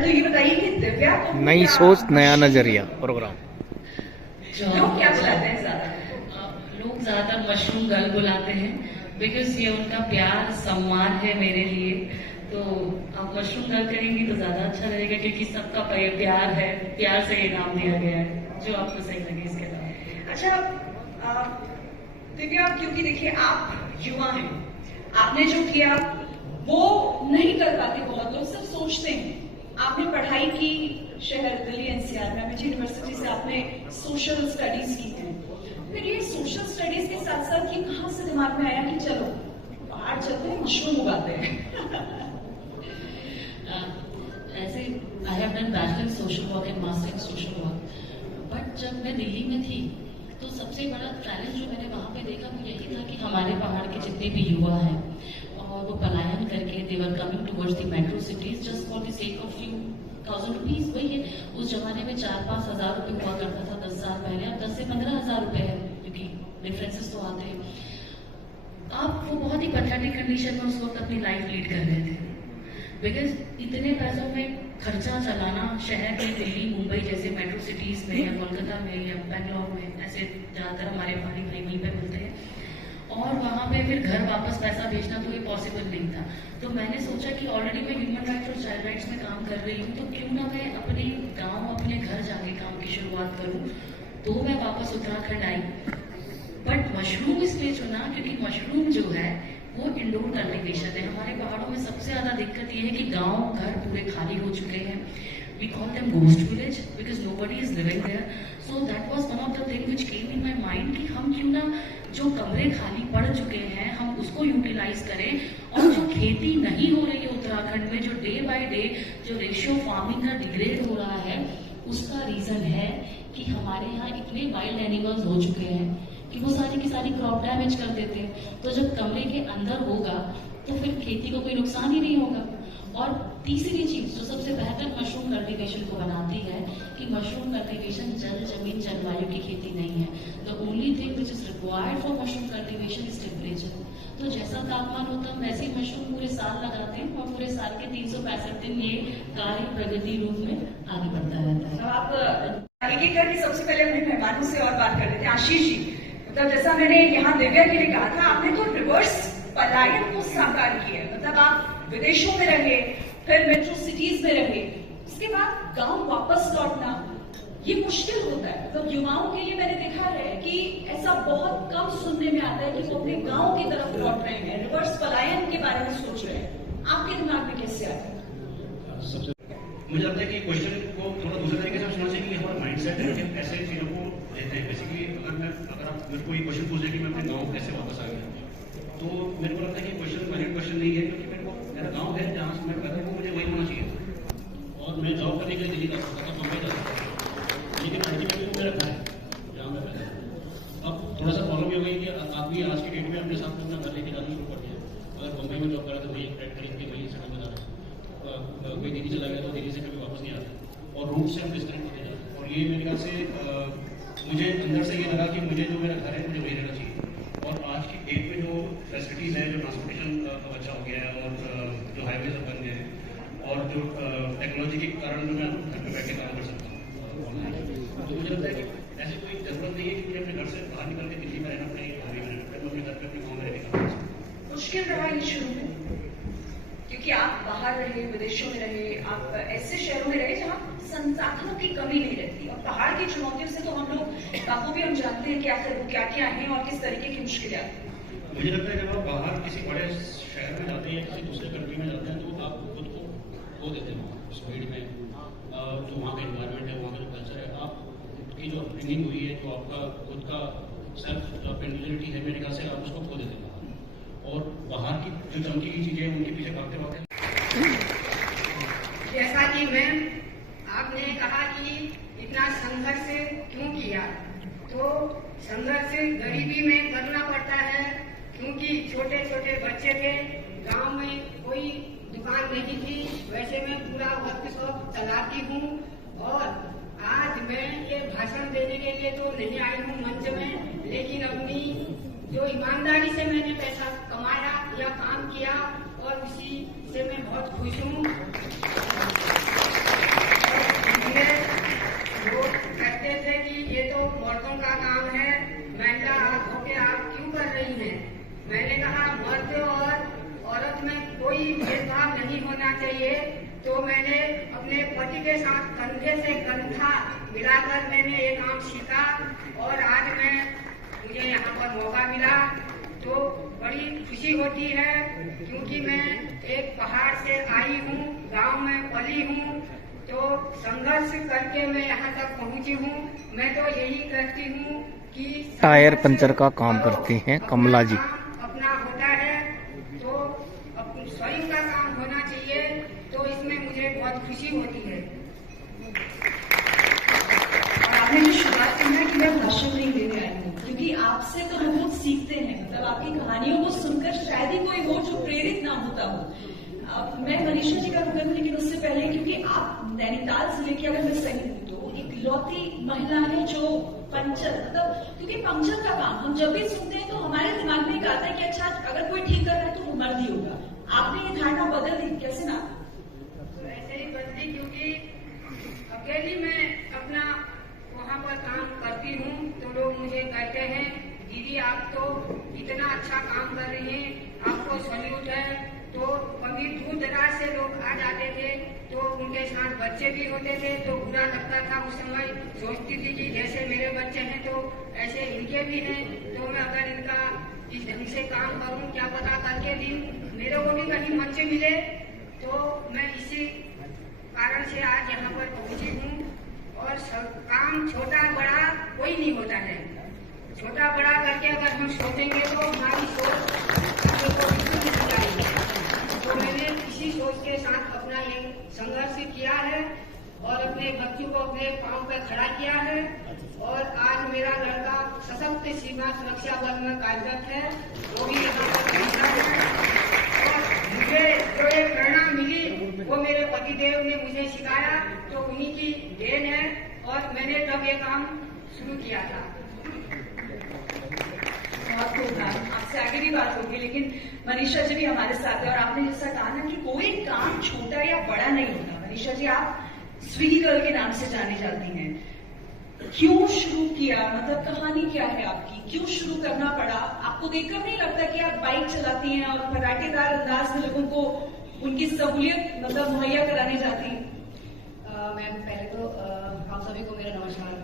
तो ये बताइए कि दिव्या को नई सोच नया नजरिया प्रोग्राम लोग क्या बुलाते हैं ज्यादा? लोग ज्यादातर मशरूम गर्ल बुलाते हैं बिकॉज ये उनका प्यार सम्मान है मेरे लिए। तो आप मशरूम गर्ल करेंगी तो ज्यादा अच्छा रहेगा क्योंकि सबका प्यार है, प्यार से ये नाम दिया गया है, जो आपको सही लगे इसके अलावा। अच्छा दिव्या, क्योंकि देखिए आप युवा हैं, आपने जो किया वो नहीं कर पाते बहुत लोग, सिर्फ सोचते हैं। आपने पढ़ाई की शहर दिल्ली एनसीआर में, अमिटी यूनिवर्सिटी से आपने सोशल स्टडीज की है। फिर ये सोशल स्टडीज के साथ साथ ये कहां से दिमाग में आया कि चलो बाहर चलते हैं, मशरूम उगाते हैं? ऐसे I have done bachelor in social work and master in social work, but जब मैं दिल्ली में थी तो सबसे बड़ा चैलेंज जो मैंने वहाँ पे देखा वो यही था कि हमारे पहाड़ के जितने भी युवा हैं और वो पलायन करके they were coming towards the metro cities just for the sake of few thousand rupees. वही है, उस जमाने में 4-5 हज़ार रुपये हुआ करता था 10 साल पहले, अब 10 से 15 हज़ार रुपये है, क्योंकि डिफरेंसेस तो आते हैं। आप वो बहुत ही पैथेटिक कंडीशन में उस वक्त अपनी लाइफ लीड कर रहे थे बिकॉज इतने पैसों में खर्चा चलाना शहर में, दिल्ली मुंबई जैसे मेट्रो सिटीज में या कोलकाता में या बेंगलोर में, ऐसे ज़्यादातर हमारे पहाड़ी भाई वहीं पे मिलते हैं, और वहाँ पे फिर घर वापस पैसा भेजना तो ये पॉसिबल नहीं था। तो मैंने सोचा कि ऑलरेडी मैं ह्यूमन राइट्स और चाइल्ड राइट्स में काम कर रही हूँ, तो क्यों ना मैं अपने गाँव अपने घर जाके काम की शुरुआत करूँ। तो मैं वापस उत्तराखंड आई, बट मशरूम इसलिए चुना क्योंकि मशरूम जो है वो इंडोर कल्टिवेशन है। हमारे पहाड़ों में सबसे ज्यादा दिक्कत ये है कि गांव घर पूरे खाली हो चुके हैं। We call them ghost village because nobody is living there. So that was one of the thing which came in my mind कि हम क्यों ना जो कमरे खाली पड़ चुके हैं हम उसको यूटिलाइज करें, और जो खेती नहीं हो रही है उत्तराखंड में, जो डे बाय डे जो रेशियो फार्मिंग का डिग्रेड हो रहा है, उसका रीजन है कि हमारे यहाँ इतने वाइल्ड एनिमल्स हो चुके हैं कि वो सारी की सारी क्रॉप डैमेज कर देते हैं। तो जब कमरे के अंदर होगा तो फिर खेती को कोई नुकसान ही नहीं होगा। और तीसरी चीज जो सबसे बेहतर मशरूम कल्टीवेशन को बनाती है कि मशरूम कल्टीवेशन जल जमीन जलवायु की खेती नहीं है। The only thing which is required for mushroom cultivation is temperature. तो जैसा तापमान होता है वैसे ही मशरूम पूरे साल लगाते हैं और पूरे साल के 365 दिन ये कार्य प्रगति रूप में आगे बढ़ता रहता है। अब आप एक एक करके सबसे पहले अपने मेहमानों से और बात कर लेते हैं। आशीष जी, मतलब जैसा मैंने यहाँ दिव्या के लिए कहा था, आपने तो रिवर्स पलायन को साकार किया। मतलब आप विदेशों में रहे, फिर मेट्रो सिटीज में रहे, उसके बाद गांव वापस लौटना ये मुश्किल होता है। मतलब युवाओं के लिए मैंने देखा है कि ऐसा बहुत कम सुनने में आता है कि वो अपने गांव की तरफ लौट रहे हैं, रिवर्स पलायन के बारे में सोच रहे हैं। आपके दिमाग में कैसे आता है? मुझे लगता है कि क्वेश्चन को थोड़ा दूसरे तरीके से समझना चाहिए कि हमारा माइंडसेट है कि ऐसे चीजों को लेते हैं। बेसिकली अगर आप मेरे को ये क्वेश्चन पूछ रहे कि मैं अपने गाँव कैसे वापस आ गया, तो मेरे को लगता है कि क्वेश्चन वैलिड क्वेश्चन नहीं है, क्योंकि मेरे को मेरा गाँव है जहाँ से मैं पैदा हूँ, मुझे वही होना चाहिए। और मैं जॉब करने के लिए दिल्ली जाता था, बम्बई जाता था, लेकिन अल्टीमेटली मेरा घर है जहाँ मैं पैदा हूँ। अब थोड़ा सा प्रॉब्लम ये हुई कि आदमी आज की डेट में अपने साथ अपना घर लेके जाना शुरू कर दिया। अगर बम्बई में जॉब करा तो वही फ्लैट खरीद के वही सेटल हो जा रहा है, कोई दिल्ली चला गया तो दिल्ली से कभी वापस नहीं आता, और रूट से हम डिस्कनेक्ट होते जाते हैं। और ये मेरे ख्याल से मुझे अंदर से ये लगा कि मुझे जो मेरा घर है मुझे वही रहना चाहिए। और आज की डेट में जो फैसिलिटीज़ है, जो ट्रांसपोर्टेशन का बच्चा हो गया है, और जो हाईवेज बन गए हैं, और जो टेक्नोलॉजी के कारण जो मैं घर में बैठ के काम कर सकता हूँ, तो मुझे लगता है कि ऐसी कोई जरूरत नहीं है कि मुझे अपने घर से बाहर निकल के दिल्ली में रहना पड़ेगा, मैं अपने घर पे अपने गाँव में रहने का। मुश्किल रहा ये शुरू में क्योंकि आप बाहर रहे, विदेशों में रहे, आप ऐसे शहरों में रहे जहाँ संसाधनों की कमी नहीं रहती। और पहाड़ की चुनौतियों से तो हम लोग बाबू भी हम जानते हैं कि आखिर वो क्या क्या है और किस तरीके की मुश्किलें आती हैं। मुझे लगता है जब आप बाहर किसी बड़े शहर में जाते हैं या किसी दूसरे कंट्री में जाते हैं तो आप खुद को खो देते हैं स्पीड में। जो वहाँ का एनवायरनमेंट है, वहाँ का जो कल्चर है, आपकी जो अपब्रिंगिंग हुई है, जो आपका खुद का सेल्फ जो आपकी इंडिविजुअलिटी है, मेरे ख्याल से आप उसको खो देते हैं। और बाहर की जो चमकीली चीजें हैं उनके पीछे भागते भागते, जैसा कि मैम आपने कहा कि इतना संघर्ष क्यों किया, तो संघर्ष गरीबी में करना पड़ता है क्योंकि छोटे छोटे बच्चे थे, गांव में कोई दुकान नहीं थी, वैसे मैं पूरा वर्कशॉप चलाती हूँ। और आज मैं ये भाषण देने के लिए तो नहीं आई हूँ मंच में, लेकिन अपनी जो ईमानदारी से मैंने पैसा कमाया या काम किया और उसी से मैं बहुत खुश हूँ। मैंने अपने पति के साथ कंधे से कंधा मिलाकर मैंने ये काम सीखा और आज मुझे यहाँ पर मौका मिला तो बड़ी खुशी होती है, क्योंकि मैं एक पहाड़ से आई हूँ, गांव में पली हूँ, तो संघर्ष करके मैं यहाँ तक पहुँची हूँ। मैं तो यही कहती हूँ कि टायर पंचर का काम करती हैं कमला जी। अपना होता है तो स्वयं का काम होना चाहिए, तो इसमें मुझे बहुत खुशी होती है। और आपने जो शुरुआत की ना कि मैं भाषण नहीं देने आई हूँ, क्योंकि आपसे तो हम बहुत सीखते हैं। मतलब आपकी कहानियों को सुनकर शायद ही कोई हो जो प्रेरित ना होता हो। मैं मनीषा जी का रुकन, लेकिन उससे पहले क्योंकि आप नैनीताल जिले की, अगर मैं सही हूँ तो इकलौती महिला है जो पंचर, मतलब क्योंकि पंचर का काम हम जब भी सुनते हैं तो हमारे दिमाग में एक आता है कि अच्छा अगर कोई ठीक कर रहा है तो वो मर्द ही होगा। आपने ये धारणा बदल दी कैसे ना? ऐसे ही बदली, क्योंकि अकेली मैं अपना वहाँ पर काम करती हूँ तो लोग मुझे कहते हैं दीदी आप तो इतना अच्छा काम कर रही हैं, आपको सैल्यूट है। तो कभी दूर दराज से लोग आ जाते थे तो उनके साथ बच्चे भी होते थे तो बुरा लगता था। उस समय सोचती थी कि जैसे मेरे बच्चे हैं तो ऐसे इनके भी हैं, तो मैं अगर इनका इस ढंग से काम करूं, क्या पता कल के दिन मेरे को भी कहीं मंच मिले। तो मैं इसी कारण से आज यहाँ पर पहुंची हूँ। और काम छोटा बड़ा कोई नहीं होता है, छोटा बड़ा करके अगर हम सोचेंगे तो हमारी सोच आगे को विकसित हो जाएगी। तो मैंने इसी सोच के साथ अपना ये संघर्ष किया है और अपने बच्चों को अपने पांव पे खड़ा किया है। और आज मेरा लड़का सशक्त सीमा सुरक्षा बल में कार्यरत है, वो भी यहाँ पर रहता है। और मुझे जो ये प्रेरणा मिली वो मेरे पतिदेव ने मुझे सिखाया, तो उन्हीं की देन है। और मैंने तब ये काम शुरू किया था। बहुत खूब मैम, आपसे आगे भी बात होगी, लेकिन मनीषा जी भी हमारे साथ है। और आपने जैसा कहा ना कि कोई काम छोटा या बड़ा नहीं होता। मनीषा जी आप स्विगी गर्ल के नाम से जानी जाती हैं, क्यों शुरू किया? मतलब कहानी क्या है आपकी, क्यों शुरू करना पड़ा? आपको देखकर नहीं लगता कि आप बाइक चलाती हैं और फराटेदार अंदाज में लोगों को उनकी सहूलियत मतलब मुहैया कराने जाती हैं? मैम पहले तो आप सभी को मेरा नमस्कार।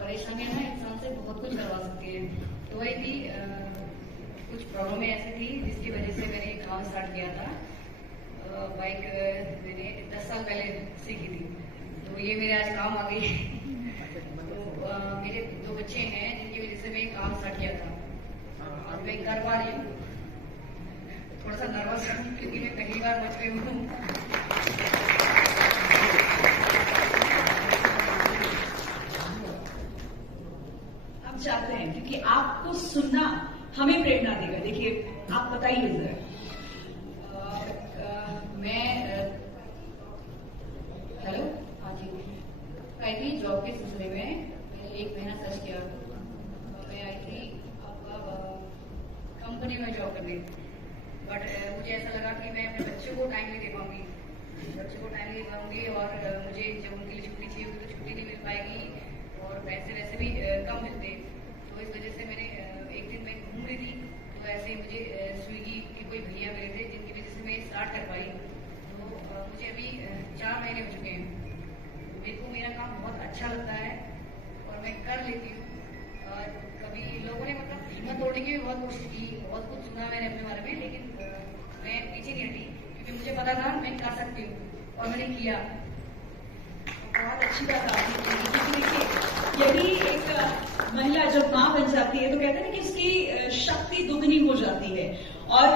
परेशानियां ना इंसान से बहुत कुछ करवा सकती है, तो वही थी कुछ प्रॉब्लम ऐसी थी जिसकी वजह से मैंने काम स्टार्ट किया था। बाइक मैंने 10 साल पहले सीखी थी, तो ये मेरे आज काम आ गई। तो मेरे 2 बच्चे हैं जिनकी वजह से मैं काम स्टार्ट किया था और मैं कर पा रही हूँ। थोड़ा सा नर्वस हूँ क्योंकि मैं पहली बार मंच पे हूँ। चाहते हैं क्योंकि आपको सुनना हमें प्रेरणा देगा। देखिए आप बताइए जरा। मैं हेलो, हाँ जी, आई थी जॉब के सिलसिले में। मैंने 1 महीना सर्च किया, मैं आई थी आपका कंपनी में जॉब करने, बट मुझे ऐसा लगा कि मैं अपने बच्चों को टाइम नहीं दे पाऊंगी, और मुझे जब उनके लिए छुट्टी चाहिए होगी तो छुट्टी नहीं मिल पाएगी और पैसे वैसे भी कम मिलते। तो इस वजह से मैंने एक दिन मैं घूम रही थी तो ऐसे ही मुझे स्विगी के कोई भैया मिले थे जिनकी वजह से मैं स्टार्ट कर पाई। तो मुझे अभी 4 महीने हो चुके हैं। मेरे को मेरा काम बहुत अच्छा लगता है और मैं कर लेती हूँ। और कभी लोगों ने मतलब हिम्मत तोड़ने की भी बहुत कोशिश की, बहुत कुछ सुना मैंने अपने बारे में, लेकिन मैं पीछे नहीं हटी क्योंकि मुझे पता था मैं कर सकती हूँ और मैंने किया। बहुत अच्छी बात आपने की, क्योंकि देखिए यदि एक महिला जब माँ बन जाती है तो कहते हैं ना कि उसकी शक्ति दुगनी हो जाती है। और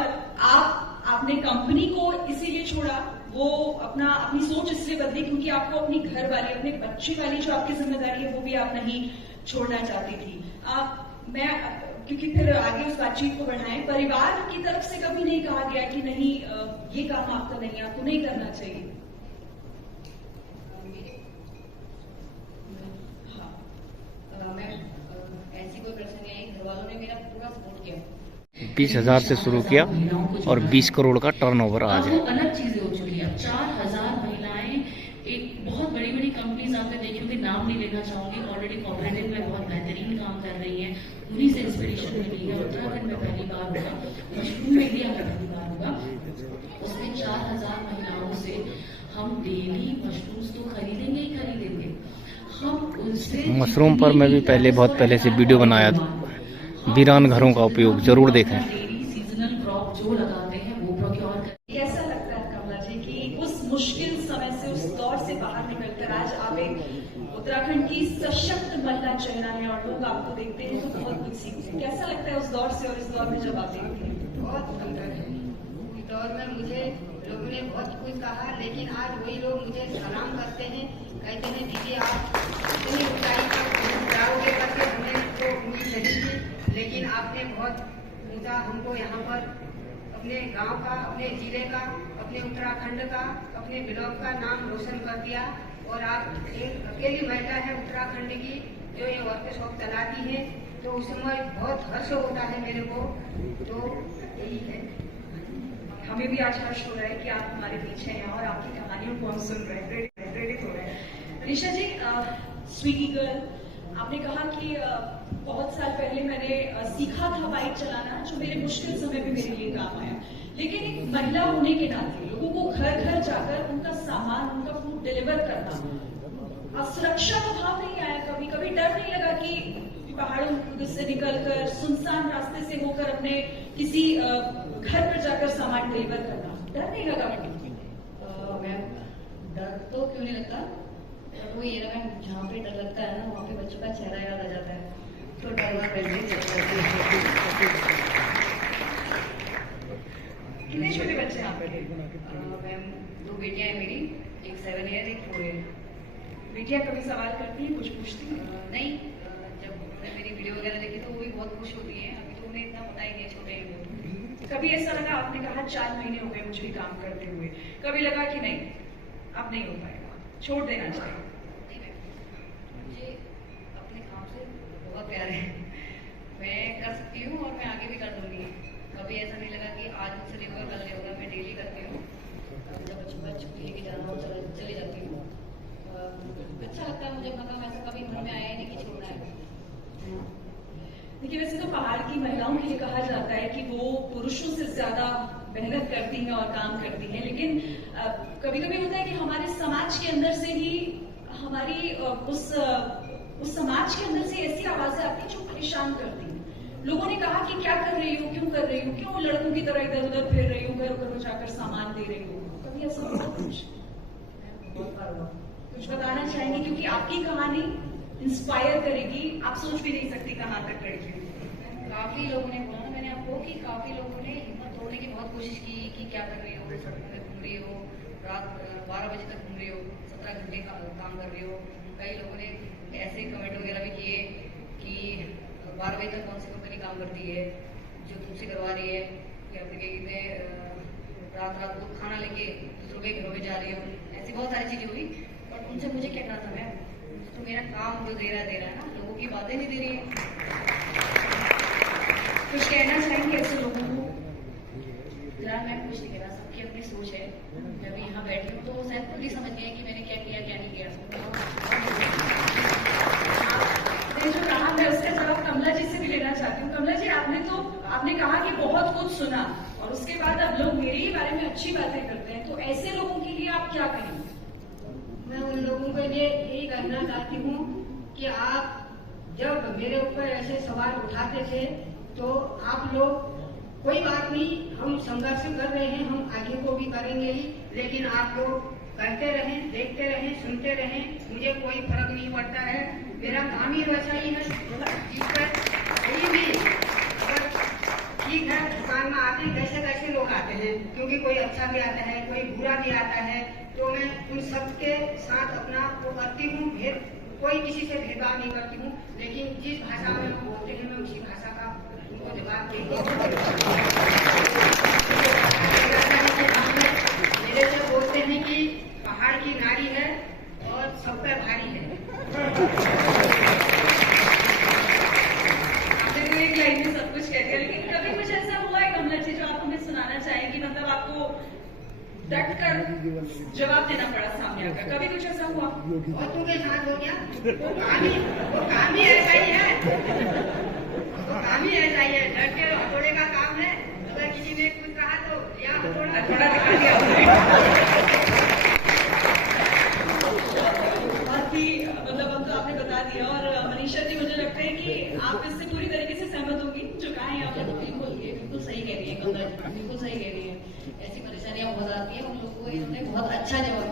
आपने कंपनी को इसीलिए छोड़ा, वो अपनी सोच इसलिए बदली क्योंकि आपको अपनी घर वाली, अपने बच्चे वाली जो आपकी जिम्मेदारी है वो भी आप नहीं छोड़ना चाहती थी। मैं क्योंकि फिर आगे उस बातचीत को बढ़ाएं, परिवार की तरफ से कभी नहीं कहा गया कि नहीं ये काम आपका नहीं, आपको नहीं करना चाहिए? ऐसी कोई परेशानी आई, घर वालों ने मेरा पूरा सपोर्ट किया। 20,000 से शुरू किया और 20 करोड़ का टर्नओवर आज है। वो अलग चीजें हो चुकी है। 4000 महिलाएं, एक बहुत बड़ी बड़ी कंपनीज आपने देखी होगी, नाम नहीं लेना चाहूंगी, ऑलरेडी कॉर्पोरेटिव में बहुत बेहतरीन काम कर रही हैं। उन्हीं से इंस्पिरेशन मिली है। उत्तराखंड में पहली बार हुआ, मशरूम में इंडिया में पहली बार हुआ। होगा, उसमें 4000 महिलाओं से हम डेली मशरूम्स तो खरीदेंगे ही खरीदेंगे। हम उनसे मशरूम पर मैं भी पहले बहुत पहले से वीडियो बनाया था। वीरान घरों का उपयोग जरूर देखें। डेली सीजनल क्रॉप जो लगाते हैं वो प्रोक्योर करें। कैसा लगता है कमला जी कि उस मुश्किल समय से, उस दौर से बाहर निकलकर आज आप एक उत्तराखंड की सशक्त महिला चेहरा है और लोग आपको देखते हैं तो बहुत कुछ सीखते हैं। कैसा लगता है उस दौर से और इस दौर में जब आप देखते हैं? बहुत अंतर है। उस दौर में मुझे लोगों ने बहुत कुछ कहा, लेकिन आज वही लोग मुझे सलाम करते हैं, कहते हैं दीदी आप इतनी ऊंचाई पर जाओगे करके हमें तो उम्मीद नहीं थी, लेकिन आपने बहुत ऊंचा हमको यहाँ पर अपने गांव का, अपने जिले का, अपने उत्तराखंड का, अपने ब्लॉक का नाम रोशन कर दिया। और आप एक अकेली महिला है उत्तराखंड की जो ये वर्कशॉप चलाती है, तो उस समय बहुत हर्ष होता है मेरे को। तो यही है, हमें भी आज हर्ष हो रहा है कि आप हमारे पीछे हैं और आपकी कहानियों को हम सुन रहे हैं, प्रेरित हो रहे हैं। मनीषा जी, स्वीगी गर्ल, आपने कहा कि बहुत साल पहले मैंने सीखा था बाइक चलाना, जो मेरे मुश्किल समय में मेरे लिए काम आया, लेकिन एक महिला होने के नाते लोगों को घर घर जाकर उनका सामान, उनका फूड डिलीवर करना, सुरक्षा का भाव नहीं आया। कभी कभी डर नहीं लगा कि पहाड़ों से निकलकर सुनसान रास्ते से होकर अपने किसी घर पर जाकर सामान डिलीवर करना, डर नहीं लगा? मैम डर तो क्यों नहीं लगता, वो ये ना मैम, जहाँ पे डर लगता है ना वहाँ पे बच्चों का चेहरा याद आ जाता है, तो डरना पड़ता। कितने छोटे बच्चे हैं आपके? मैम 2 बेटियां हैं मेरी, एक 7 ईयर, एक 4 ईयर। बेटियां कभी सवाल करती हैं, कुछ पूछती हैं? नहीं, जब उन्होंने मेरी वीडियो वगैरह देखी तो वो भी बहुत खुश होती हैं। अभी तो उन्हें इतना पता ही नहीं है, छोटे हैं वो। कभी ऐसा लगा, आपने कहा 4 महीने हो गए मुझे भी काम करते हुए, कभी लगा कि नहीं अब नहीं हो पाएगा, छोड़ देना चाहिए? नहीं मैम, मुझे अपने काम से बहुत प्यार है, मैं कर सकती हूँ और मैं आगे भी कर दूंगी। कभी ऐसा नहीं लगा कि आज मुझसे नहीं होगा, कल नहीं होगा, मैं डेली करती हूँ। जब बच्चों का छुट्टी लेके जाना हो चले जाती हूँ। अच्छा लगता है मुझे, मतलब ऐसा कभी मन में आया ही नहीं कि छोड़ना है। देखिए, वैसे तो पहाड़ की महिलाओं के लिए कहा जाता है कि वो पुरुषों से ज्यादा मेहनत करती हैं और काम करती हैं, लेकिन कभी कभी होता है कि हमारे समाज के अंदर से ही हमारी उस समाज के अंदर से ऐसी आवाजें आती हैं जो परेशान करती हैं। लोगों ने कहा कि क्या कर रही हो, क्यों कर रही हो, क्यों लड़कों की तरह इधर उधर फिर रही हो, घर घरों जाकर सामान दे रही हो, कभी ऐसा हुआ कुछ? कुछ बताना चाहेंगे, क्योंकि आपकी कहानी इंस्पायर करेगी, आप सोच भी नहीं सकती कहाँ तक गई। काफी लोगों ने बोला ना मैंने आपको कि काफी लोगों ने हिम्मत तोड़ने की बहुत कोशिश की कि क्या कर रही हो, सड़कों में घूम रही हो, रात 12 बजे तक घूम रही हो, 17 घंटे काम कर रही हो। कई लोगों ने ऐसे कमेंट वगैरह भी किए कि 12 बजे तक कौन सी कंपनी काम करती है जो तुमसे करवा रही है, या फिर कहीं रात को खाना लेके दूसरों के घरों में जा रही हो। ऐसी बहुत सारी चीजें हुई, और उनसे मुझे क्या कहना था, मैम तो मेरा काम जो दे रहा है ना, लोगों की बातें नहीं दे रही है। कुछ कहना चाहेंगे ऐसे लोगों को? फिलहाल मैं कुछ नहीं कहना, सबकी अपनी सोच है। मैं भी यहाँ बैठी हूँ तो वो शायद खुद ही समझ गए कि मैंने क्या किया क्या नहीं किया। आपने जो कहा, मैं उसका जवाब कमला जी से भी लेना चाहती हूँ। कमला जी, आपने कहा कि बहुत कुछ सुना और उसके बाद अब लोग मेरे ही बारे में अच्छी बातें करते हैं, तो ऐसे लोगों के लिए आप क्या कहेंगे? मैं उन लोगों के लिए यही कहना चाहती हूँ कि आप जब मेरे ऊपर ऐसे सवाल उठाते थे तो आप लोग, कोई बात नहीं, हम संघर्ष कर रहे हैं, हम आगे को भी करेंगे ही, लेकिन आप लोग कहते रहें, देखते रहें, सुनते रहें, मुझे कोई फर्क नहीं पड़ता है। मेरा काम ही वैसा ही है। कहीं भी अगर ठीक है, दुकान में आते हैं, कैसे कैसे लोग आते हैं, क्योंकि कोई अच्छा भी आता है, कोई बुरा भी आता है, तो मैं उन सबके साथ अपना वो करती हूँ, कोई किसी से भेदभाव नहीं करती हूँ, लेकिन जिस भाषा में वो बोलते हैं मैं उसी भाषा का उनको जवाब देती हूँ। मेरे से बोलते हैं कि पहाड़ की नारी है और सब पे भारी है। आपने तो एक लाइन में सब कुछ कह दिया, लेकिन कभी कुछ ऐसा हुआ है कमला जी जो आप हमें सुनाना चाहेंगी? मतलब आपको डट कर जवाब देना पड़ा सामने आकर, कभी कुछ ऐसा हुआ? बहुतों के साथ हो गया। वो काम ही ऐसा ही है, वो काम ही ऐसा ही है। डट के हथौड़े का काम है। अगर किसी ने कुछ कहा तो या थोड़ा दिखा दिया आपने। बहुत ही मतलब अब तो आपने बता दिया। और मनीषा जी, मुझे लगता है कि आप इससे पूरी तरीके से सहमत होंगी जो कहा है आपने। बिल्कुल, ये बिल्कुल सही कह रही है कमला जी, बिल्कुल सही कह रही है। ऐसी परेशानियां बहुत आती है, उन लोगों को इन्होंने बहुत अच्छा जवाब